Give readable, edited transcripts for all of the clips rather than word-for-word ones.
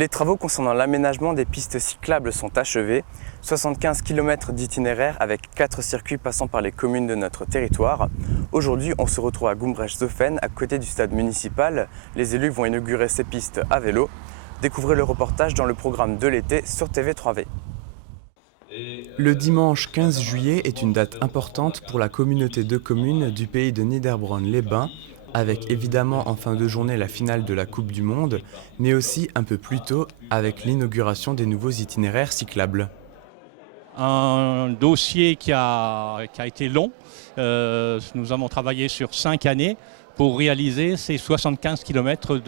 Les travaux concernant l'aménagement des pistes cyclables sont achevés. 75 km d'itinéraire avec 4 circuits passant par les communes de notre territoire. Aujourd'hui, on se retrouve à Gumbrecht-Zofen, à côté du stade municipal. Les élus vont inaugurer ces pistes à vélo. Découvrez le reportage dans le programme de l'été sur TV3V. Le dimanche 15 juillet est une date importante pour la communauté de communes du pays de Niederbronn-les-Bains, avec évidemment en fin de journée la finale de la Coupe du Monde, mais aussi un peu plus tôt avec l'inauguration des nouveaux itinéraires cyclables. Un dossier qui a été long. Nous avons travaillé sur 5 années pour réaliser ces 75 km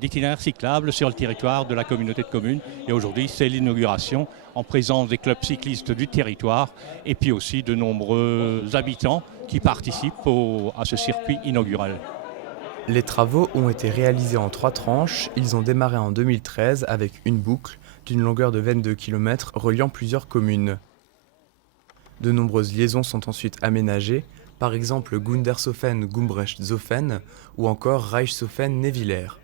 d'itinéraires cyclables sur le territoire de la communauté de communes. Et aujourd'hui, c'est l'inauguration en présence des clubs cyclistes du territoire et puis aussi de nombreux habitants qui participent à ce circuit inaugural. Les travaux ont été réalisés en 3 tranches. Ils ont démarré en 2013 avec une boucle d'une longueur de 22 km reliant plusieurs communes. De nombreuses liaisons sont ensuite aménagées, par exemple Gundershofen-Gumbrecht-Zofen ou encore Reichshofen-Nevillers.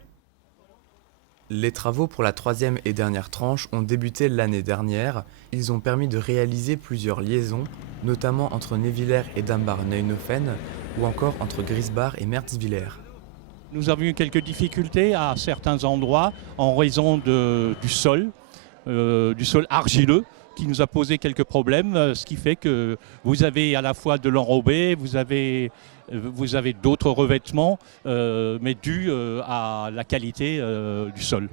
Les travaux pour la 3e et dernière tranche ont débuté l'année dernière. Ils ont permis de réaliser plusieurs liaisons, notamment entre Nevillers et Dambach-Neuenhofen ou encore entre Griesbach et Merzwiller. Nous avons eu quelques difficultés à certains endroits en raison du sol argileux qui nous a posé quelques problèmes, ce qui fait que vous avez à la fois de l'enrobé, vous avez d'autres revêtements, mais dû à la qualité du sol.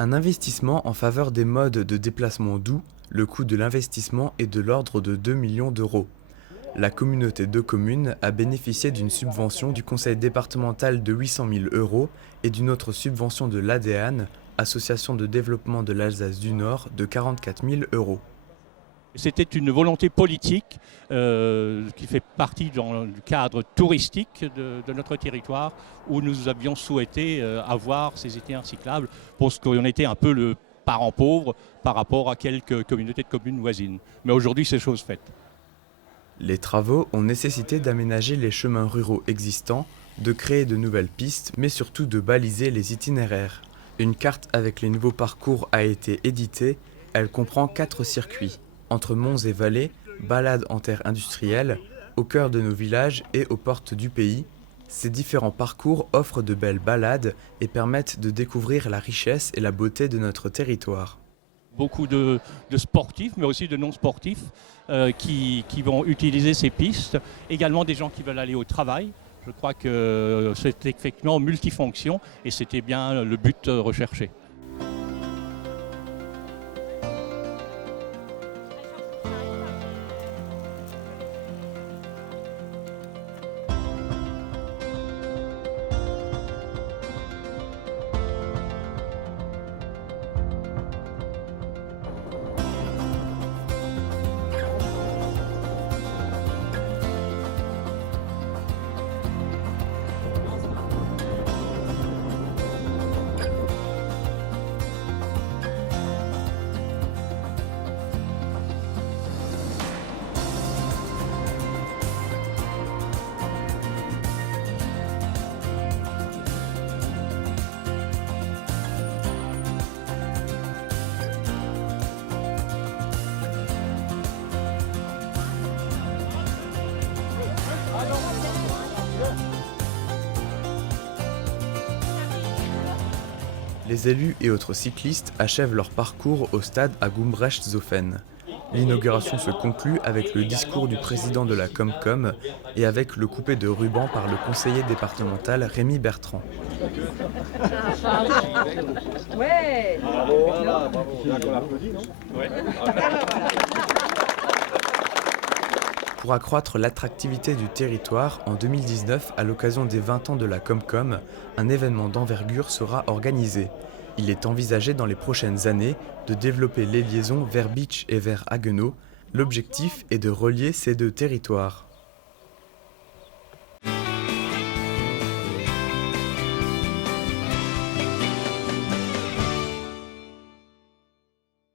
Un investissement en faveur des modes de déplacement doux, le coût de l'investissement est de l'ordre de 2 millions d'euros. La communauté de communes a bénéficié d'une subvention du conseil départemental de 800 000 euros et d'une autre subvention de l'ADEAN, Association de développement de l'Alsace du Nord, de 44 000 euros. C'était une volonté politique qui fait partie du cadre touristique de notre territoire où nous avions souhaité avoir ces itinéraires cyclables parce qu'on était un peu le parent pauvre par rapport à quelques communautés de communes voisines. Mais aujourd'hui, c'est chose faite. Les travaux ont nécessité d'aménager les chemins ruraux existants, de créer de nouvelles pistes, mais surtout de baliser les itinéraires. Une carte avec les nouveaux parcours a été éditée. Elle comprend 4 circuits. Entre monts et vallées, balades en terre industrielle, au cœur de nos villages et aux portes du pays. Ces différents parcours offrent de belles balades et permettent de découvrir la richesse et la beauté de notre territoire. Beaucoup de sportifs, mais aussi de non-sportifs qui vont utiliser ces pistes. Également des gens qui veulent aller au travail. Je crois que c'est effectivement multifonction et c'était bien le but recherché. Les élus et autres cyclistes achèvent leur parcours au stade à Gumbrecht-Zofen. L'inauguration se conclut avec le discours du président de la Comcom et avec le coupé de ruban par le conseiller départemental Rémi Bertrand. Ouais. Pour accroître l'attractivité du territoire, en 2019, à l'occasion des 20 ans de la Comcom, un événement d'envergure sera organisé. Il est envisagé dans les prochaines années de développer les liaisons vers Bitche et vers Haguenau. L'objectif est de relier ces deux territoires.